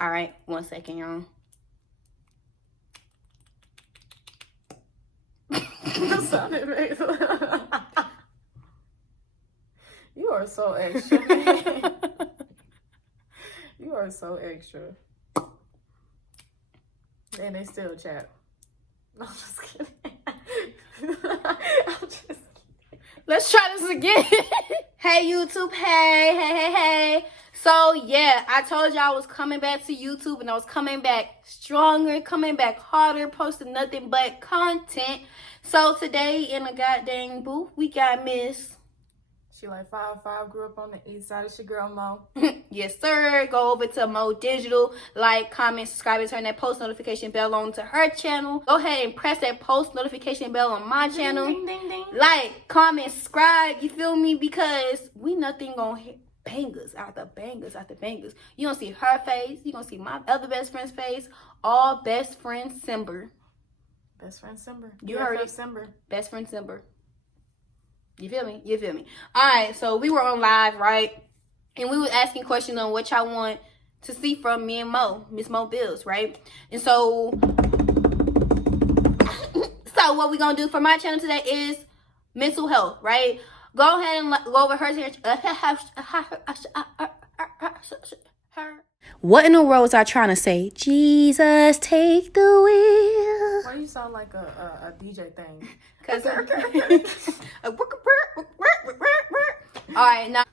All right, 1 second, y'all. That sounded amazing. You are so extra. You are so extra. And they still chat. No, I'm just kidding. I'm just kidding. Let's try this again. Hey, YouTube. Hey. So, yeah, I told y'all I was coming back to YouTube, and I was coming back stronger, coming back harder, posting nothing but content. So, today in the goddamn booth, we got Miss... She like 5'5", grew up on the east side. It's your girl, Mo. Yes, sir. Go over to Mo Digital, like, comment, subscribe, and turn that post notification bell on to her channel. Go ahead and press that post notification bell on my channel. Ding, ding, ding. Like, comment, subscribe, you feel me? Because we nothing gonna hit bangers after bangers after bangers. You gonna see her face. You gonna see my other best friend's face. All best friend Simber. Best friend Simber. You heard it. Simber. Best friend Simber. You feel me? You feel me? All right, so we were on live, right? And we were asking questions on what y'all want to see from me and Mo, Miss MOBILLS, right? And so what we gonna do for my channel today is mental health, right? Go ahead and go over her. What in the world was I trying to say? Jesus, take the wheel. Why you sound like a DJ thing? Cause all right, now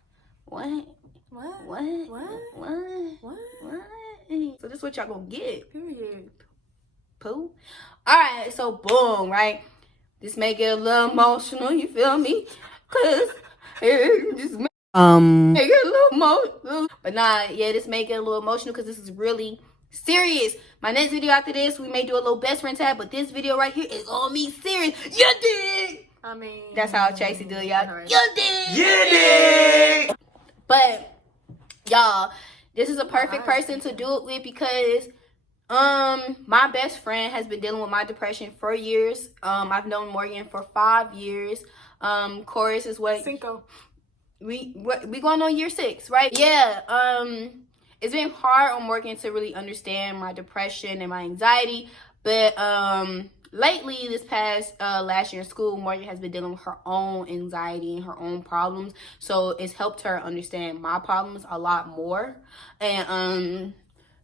what? So this is what y'all gonna get. Period. Pooh. All right, so boom, right? This may get a little emotional. You feel me? Cause just make it a little emotional. But nah, yeah, this may get a little emotional because this is really serious. My next video after this, we may do a little best friend tag, but this video right here is on me serious. You dig? I mean, That's how Tracy do, y'all. Right. You dig? But y'all, this is a perfect person to do it with because my best friend has been dealing with my depression for years. I've known Morgan for 5 years. Chorus is what Cinco. We going on year 6, right? Yeah. It's been hard on Morgan to really understand my depression and my anxiety, but lately, this past last year in school, Morgan has been dealing with her own anxiety and her own problems, so it's helped her understand my problems a lot more. And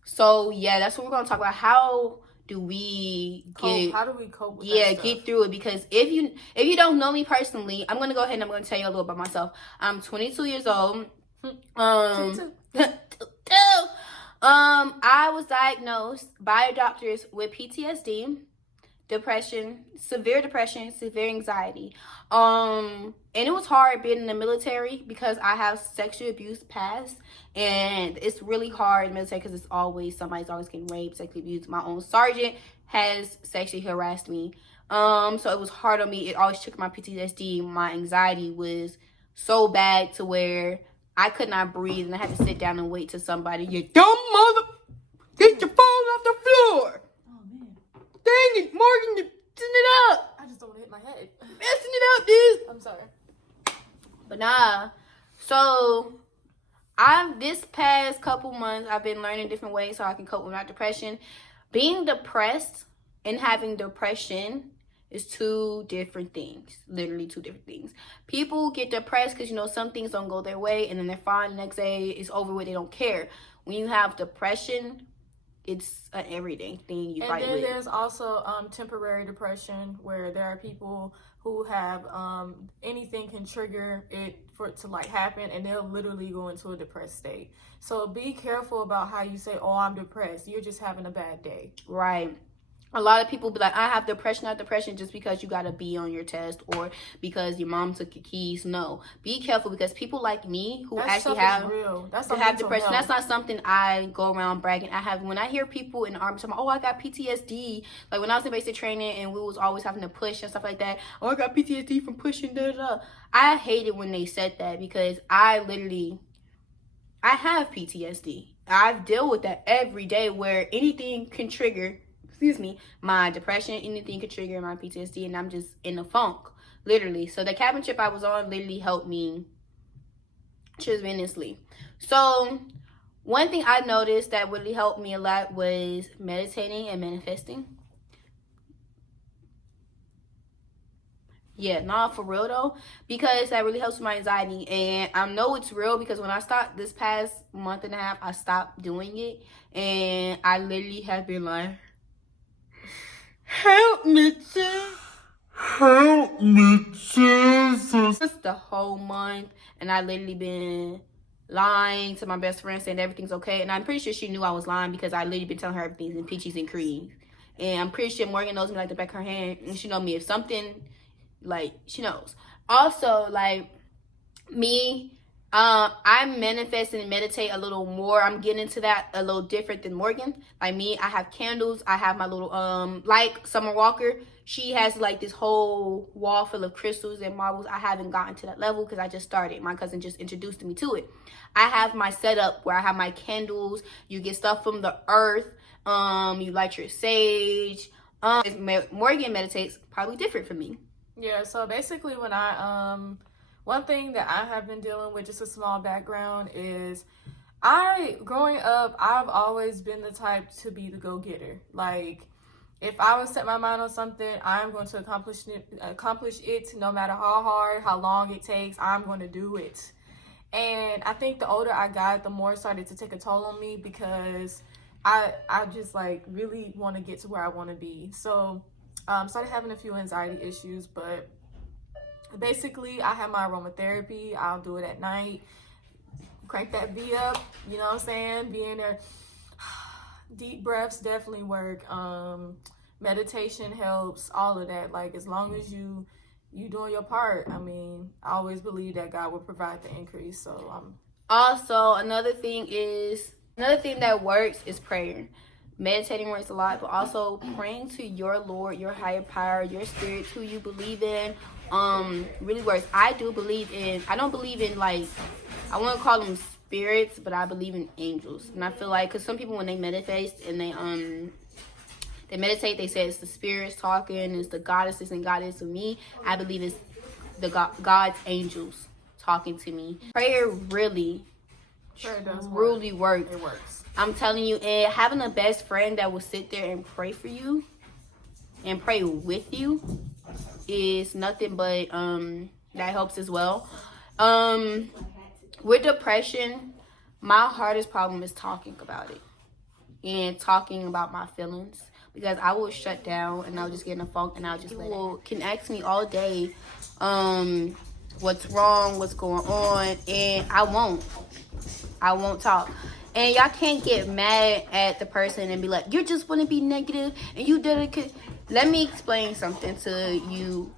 so yeah, that's what we're gonna talk about. How do we get How do we cope with get through it? Because if you don't know me personally, I'm gonna go ahead and I'm gonna tell you a little about myself. I'm 22 years old. I was diagnosed by doctors with PTSD, depression, severe anxiety. And it was hard being in the military because I have sexual abuse past, and it's really hard in the military because it's always somebody's always getting raped, sexually abused. My own sergeant has sexually harassed me. So it was hard on me. It always took my PTSD. My anxiety was so bad to where I could not breathe, and I had to sit down and wait till somebody, you dumb mother, get your phone off the floor. Oh man. Dang it, Morgan, you're messing it up. I just don't want to hit my head. Messing it up, dude. I'm sorry. But nah. So this past couple months, I've been learning different ways so I can cope with my depression. Being depressed and having depression is 2 different things. Literally 2 different things. People get depressed because, some things don't go their way, and then they're fine the next day. It's over with. They don't care. When you have depression, it's an everyday thing you fight with. And then there's also temporary depression, where there are people who have anything can trigger it for it to happen, and they'll literally go into a depressed state. So be careful about how you say, oh, I'm depressed. You're just having a bad day. Right. A lot of people be like, I have depression, not depression, just because you got to be on your test or because your mom took your keys. No. Be careful, because people like me who actually have depression, that's not something I go around bragging. When I hear people in the Army talking, oh, I got PTSD. Like when I was in basic training and we was always having to push and stuff like that. Oh, I got PTSD from pushing, da da da. I hated when they said that, because I have PTSD. I've dealt with that every day, where anything can trigger my depression, anything could trigger my PTSD, and I'm just in a funk, literally. So the cabin trip I was on literally helped me tremendously. So One thing I noticed that really helped me a lot was meditating and manifesting. Yeah, nah, for real though, because that really helps with my anxiety. And I know it's real because when I stopped this past month and a half, I stopped doing it. And I literally have been like, help me, Jesus. Help me, Jesus. It's the whole month. And I literally been lying to my best friend saying everything's okay. And I'm pretty sure she knew I was lying because I literally been telling her everything's in peaches and cream. And I'm pretty sure Morgan knows me like the back of her hand. And she know me if something, like, she knows. Also, like, me, I manifest and meditate a little more. I'm getting into that a little different than Morgan. Like me, I have candles. I have my little like Summer Walker, she has like this whole wall full of crystals and marbles. I haven't gotten to that level because I just started. My cousin just introduced me to it. I have my setup where I have my candles. You get stuff from the earth. You light your sage. Morgan meditates probably different from me. Yeah, so basically when one thing that I have been dealing with, just a small background, is growing up, I've always been the type to be the go-getter. Like, if I would set my mind on something, I'm going to accomplish it no matter how hard, how long it takes, I'm going to do it. And I think the older I got, the more it started to take a toll on me because I just like really want to get to where I want to be. So started having a few anxiety issues, but basically I have my aromatherapy. I'll do it at night, crank that V up, you know what I'm saying, be in there. Deep breaths definitely work. Meditation helps, all of that. Like, as long as you doing your part, I mean, I always believe that God will provide the increase. So also another thing that works is prayer. Meditating works a lot, but also praying to your Lord, your higher power, your spirit, who you believe in, really works. I don't believe in, like, I wouldn't call them spirits, but I believe in angels. And I feel like, because some people when they meditate and they meditate, they say it's the spirits talking, it's the goddesses and goddess. Of me, I believe it's the God's angels talking to me. Prayer does really work. It works. I'm telling you, and having a best friend that will sit there and pray for you and pray with you is nothing but that helps as well. With depression, my hardest problem is talking about it and talking about my feelings, because I will shut down and I'll just get in a funk and I'll just people can ask me all day what's wrong, what's going on, and I won't talk. And y'all can't get mad at the person and be like, you just want to be negative and you did it. Let me explain something to you.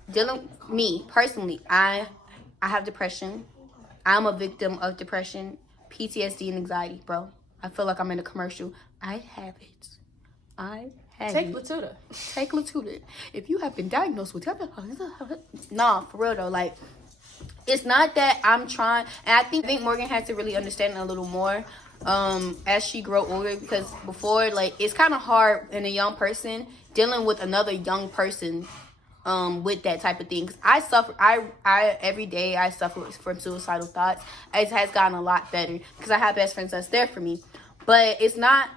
Me personally, I have depression. I'm a victim of depression, PTSD, and anxiety, bro. I feel like I'm in a commercial. I have it. Take Latuda. Take Latuda. If you have been diagnosed with nah, for real though, like, it's not that I'm trying, and I think Morgan has to really understand it a little more as she grow older, because before, like, it's kind of hard in a young person dealing with another young person with that type of thing. Cause I suffer, I every day I suffer from suicidal thoughts. It has gotten a lot better because I have best friends that's there for me, but it's not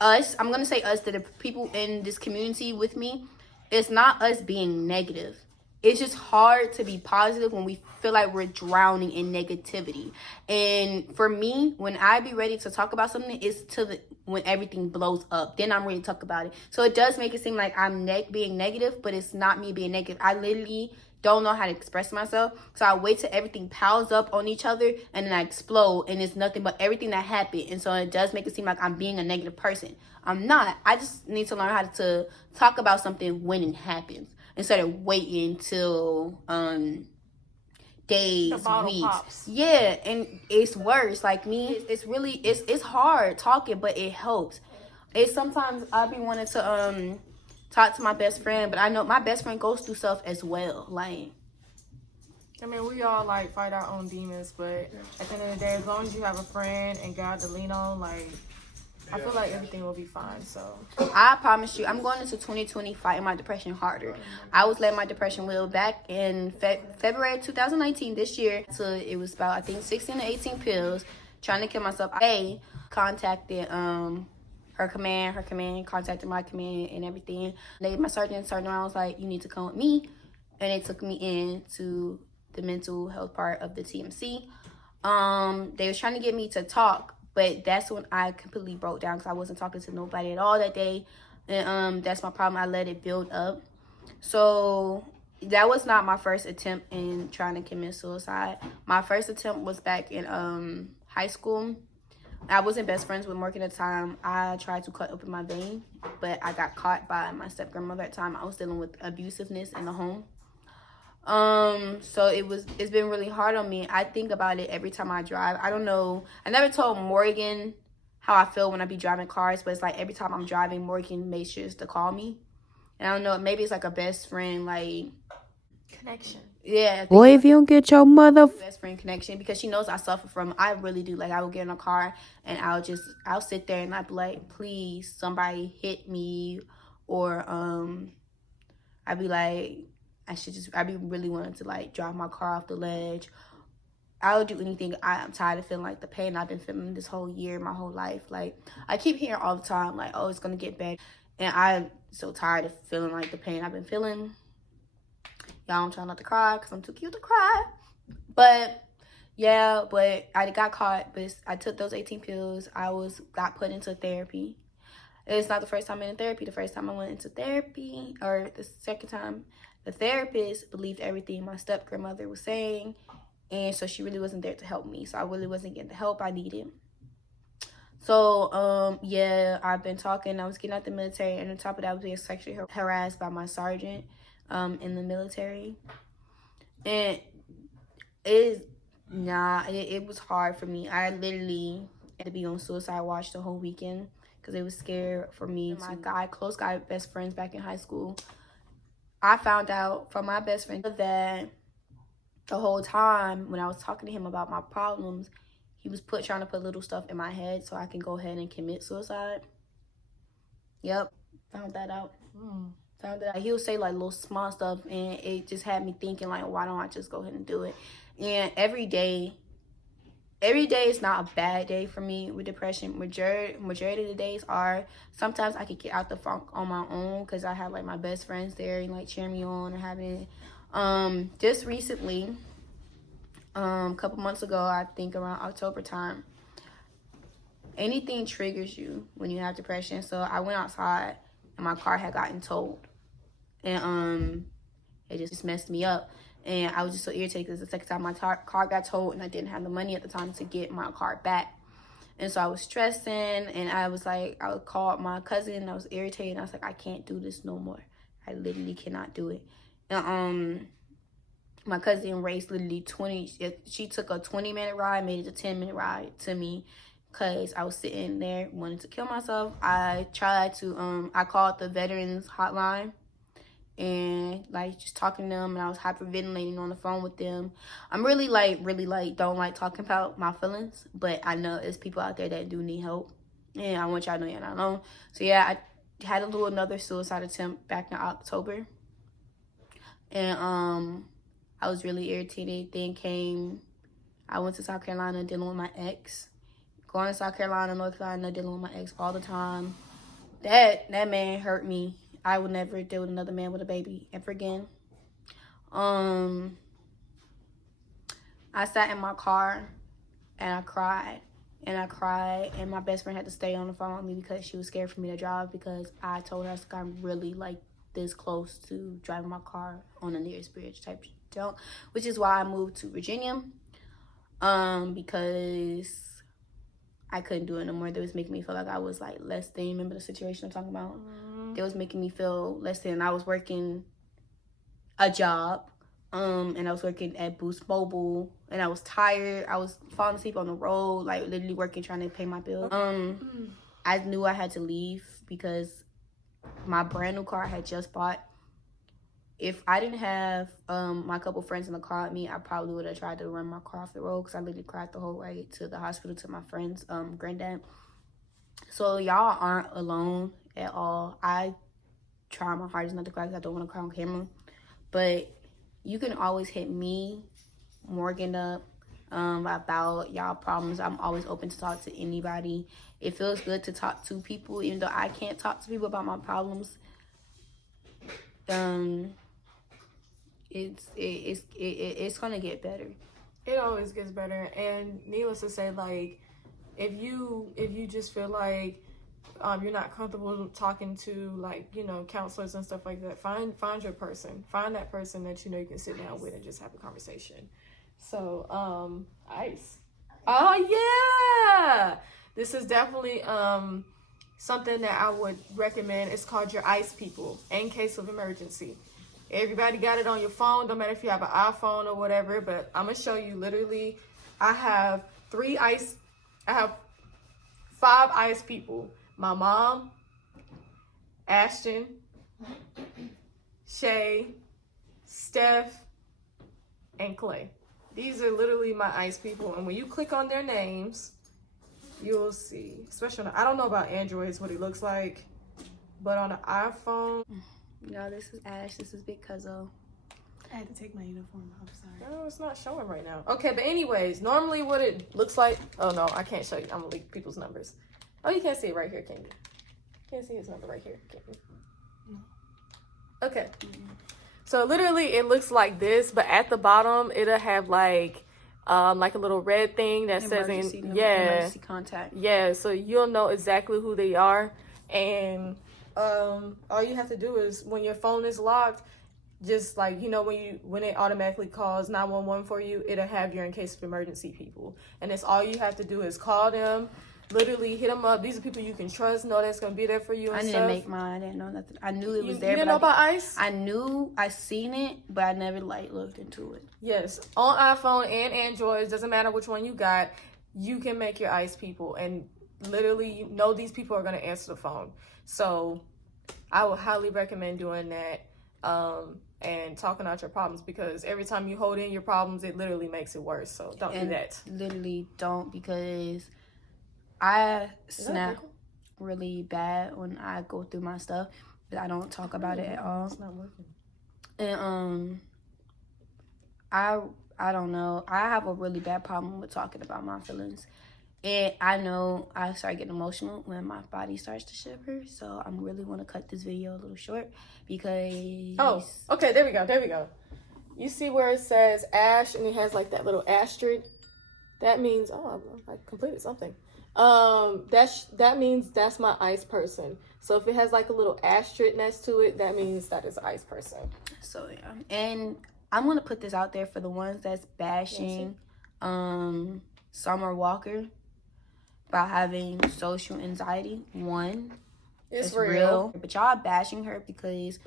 us. I'm gonna say us, that the people in this community with me, it's not us being negative. It's just hard to be positive when we feel like we're drowning in negativity. And for me, when I be ready to talk about something, it's when everything blows up. Then I'm ready to talk about it. So it does make it seem like I'm being negative, but it's not me being negative. I literally don't know how to express myself. So I wait till everything piles up on each other and then I explode, and it's nothing but everything that happened. And so it does make it seem like I'm being a negative person. I'm not. I just need to learn how to talk about something when it happens, instead of waiting till days, weeks. Pops. Yeah, and it's worse. Like me, it's hard talking, but it helps. It's sometimes I be wanting to talk to my best friend, but I know my best friend goes through stuff as well. Like, I mean, we all like fight our own demons, but at the end of the day, as long as you have a friend and God to lean on, like, I feel like everything will be fine. So I promise you, I'm going into 2020 fighting my depression harder. I was letting my depression wheel back in February 2019 this year. So it was about, I think, 16 to 18 pills, trying to kill myself. contacted her command contacted my command and everything. My sergeant turned around, was like, you need to come with me, and they took me into the mental health part of the TMC. They was trying to get me to talk, but that's when I completely broke down because I wasn't talking to nobody at all that day. And that's my problem. I let it build up. So that was not my first attempt in trying to commit suicide. My first attempt was back in high school. I wasn't best friends with Morgan at the time. I tried to cut open my vein, but I got caught by my step grandmother at the time. I was dealing with abusiveness in the home. So it's been really hard on me. I think about it every time I drive. I don't know, I never told Morgan how I feel when I be driving cars, but it's like every time I'm driving, Morgan makes sure to call me. And I don't know, maybe it's like a best friend, like, connection. Yeah. Boy, if you don't get your mother best friend connection, because she knows I suffer from, I really do. Like, I will get in a car and I'll sit there and I'll be like, please, somebody hit me. Or I'd be like, I be really wanting to like drive my car off the ledge. I would do anything. I'm tired of feeling like the pain I've been feeling this whole year, my whole life. Like, I keep hearing all the time, like, oh, it's gonna get better. And I'm so tired of feeling like the pain I've been feeling. Y'all, I'm trying not to cry because I'm too cute to cry. But yeah, but I got caught. But I took those 18 pills. Got put into therapy. It's not the first time I'm in therapy. The first time I went into therapy, or the second time, the therapist believed everything my step grandmother was saying, and so she really wasn't there to help me. So I really wasn't getting the help I needed. So yeah, I've been talking. I was getting out the military, and on top of that, I was being sexually harassed by my sergeant in the military. And it was hard for me. I literally had to be on suicide watch the whole weekend because it was scared for me. My close guy, best friends back in high school, I found out from my best friend that the whole time when I was talking to him about my problems, he was trying to put little stuff in my head so I can go ahead and commit suicide. Yep, found that out. Found that out. He would say like little small stuff, and it just had me thinking like, why don't I just go ahead and do it? And every day is not a bad day for me with depression. Majority of the days are. Sometimes I could get out the funk on my own because I have like my best friends there and like cheering me on and having just recently, a couple months ago, I think around October time, anything triggers you when you have depression. So I went outside and my car had gotten towed, and it just messed me up. And I was just so irritated because the second time my car got towed and I didn't have the money at the time to get my car back. And so I was stressing, and I was like, I called my cousin and I was irritated. And I was like, I can't do this no more. I literally cannot do it. And my cousin raced literally she took a 20-minute ride, made it a 10-minute ride to me because I was sitting there wanting to kill myself. I tried to, I called the veterans hotline and like just talking to them, and I was hyperventilating on the phone with them. I'm really don't like talking about my feelings, but I know there's people out there that do need help, and I want y'all to know you're not alone. So yeah, I had to do another suicide attempt back in October, and I was really irritated. Then I went to South Carolina dealing with my ex. Going to South Carolina, North Carolina, dealing with my ex all the time. That man hurt me. I would never deal with another man with a baby ever again. I sat in my car and I cried. And my best friend had to stay on the phone with me because she was scared for me to drive, because I told her I am really like this close to driving my car on the nearest bridge type junk, which is why I moved to Virginia, because I couldn't do it no more. They was making me feel like I was like less than. Remember the situation I'm talking about? They was making me feel less than. I was working a job, and I was working at Boost Mobile, and I was tired. I was falling asleep on the road, like literally working, trying to pay my bills. I knew I had to leave because my brand new car I had just bought. If I didn't have my couple friends in the car with me, I probably would have tried to run my car off the road, because I literally cried the whole way to the hospital to my friend's granddad. So y'all aren't alone at all. I try my hardest not to cry because I don't want to cry on camera. But you can always hit me, Morgan, up. about y'all problems. I'm always open to talk to anybody. It feels good to talk to people, even though I can't talk to people about my problems. It's gonna get better. It always gets better. And needless to say, like, if you just feel like you're not comfortable talking to, like, you know, counselors and stuff like that, find your person. Find that person that you know you can sit down with and just have a conversation. So ice. Oh yeah, this is definitely something that I would recommend. It's called your ice people in case of emergency. Everybody got it on your phone, no matter if you have an iPhone or whatever, but I'm gonna show you. Literally, I have 5 ice people. My mom, Ashton, Shay, Steph, and Clay. These are literally my ice people, and when you click on their names, you'll see, especially I don't know about Androids what it looks like, but on an iPhone. No, this is Ash. This is Big Cuzzo. I had to take my uniform off, sorry. No, it's not showing right now. Okay, but anyways, normally what it looks like. Oh no, I can't show you. I'm gonna leak people's numbers. Oh, you can't see it right here, can you? Can't see his number right here, can you? No. Okay. So literally it looks like this, but at the bottom it'll have like a little red thing that says emergency contact. Yeah, so you'll know exactly who they are. And all you have to do is, when your phone is locked, just like, you know, when it automatically calls 911 for you, it'll have your in case of emergency people. And it's all you have to do is call them, literally hit them up. These are people you can trust, know that's gonna be there for you and I didn't stuff. make mine. I didn't know nothing. I knew it was there. You didn't know about ICE? I knew, I seen it, but I never like looked into it. Yes, on iPhone and Android, doesn't matter which one you got, you can make your ICE people, and literally, you know, these people are gonna answer the phone. So I would highly recommend doing that, and talking out your problems, because every time you hold in your problems, it literally makes it worse. So don't do that. Literally don't, because I snap really bad when I go through my stuff, but I don't talk about it at all. It's not working. And I don't know. I have a really bad problem with talking about my feelings. And I know I start getting emotional when my body starts to shiver. So I'm really want to cut this video a little short, because... Oh, okay, there we go. You see where it says Ash and it has like that little asterisk? That means, oh, I completed something. That means that's my ICE person. So if it has like a little asterisk next to it, that means that is an ICE person. So yeah, and I'm gonna put this out there for the ones that's bashing Summer Walker about having social anxiety. One, it's real, but y'all bashing her because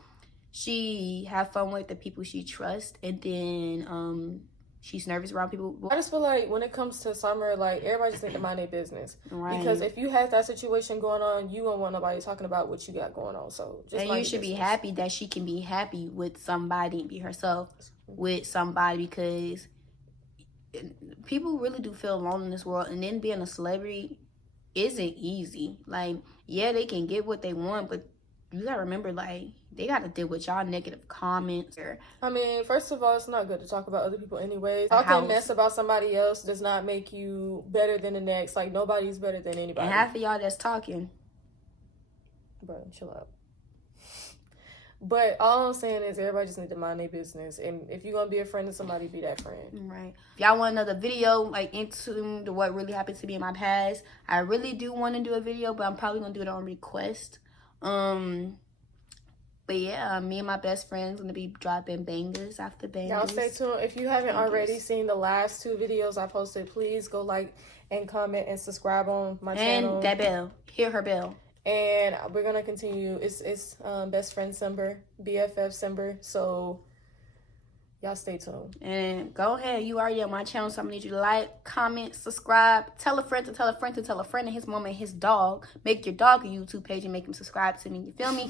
she have fun with the people she trusts, and then she's nervous around people. I just feel like when it comes to Summer, like, everybody just need to mind their business. Right. Because if you have that situation going on, you don't want nobody talking about what you got going on. So just and you should be happy that she can be happy with somebody and be herself with somebody, because people really do feel alone in this world. And then being a celebrity isn't easy. Like, yeah, they can get what they want, but you gotta remember, like, they gotta deal with y'all negative comments. I mean, first of all, it's not good to talk about other people anyways. Talking mess about somebody else does not make you better than the next. Like, nobody's better than anybody. And half of y'all that's talking. Bro, chill out. But all I'm saying is everybody just need to mind their business. And if you're gonna be a friend to somebody, be that friend. Right. If y'all want another video, like, into the what really happened to me in my past, I really do want to do a video, but I'm probably gonna do it on request. But yeah, me and my best friend's gonna be dropping bangers after bangers. Y'all stay tuned. If you haven't already seen the last 2 videos I posted, please go like and comment and subscribe on my channel. And that bell. Hear her bell. And we're gonna continue. It's best friend Simber, BFF Simber. So y'all stay tuned. And go ahead. You already on my channel, so I'm gonna need you to like, comment, subscribe, tell a friend to tell a friend to tell a friend, and his mom and his dog. Make your dog a YouTube page and make him subscribe to me. You feel me?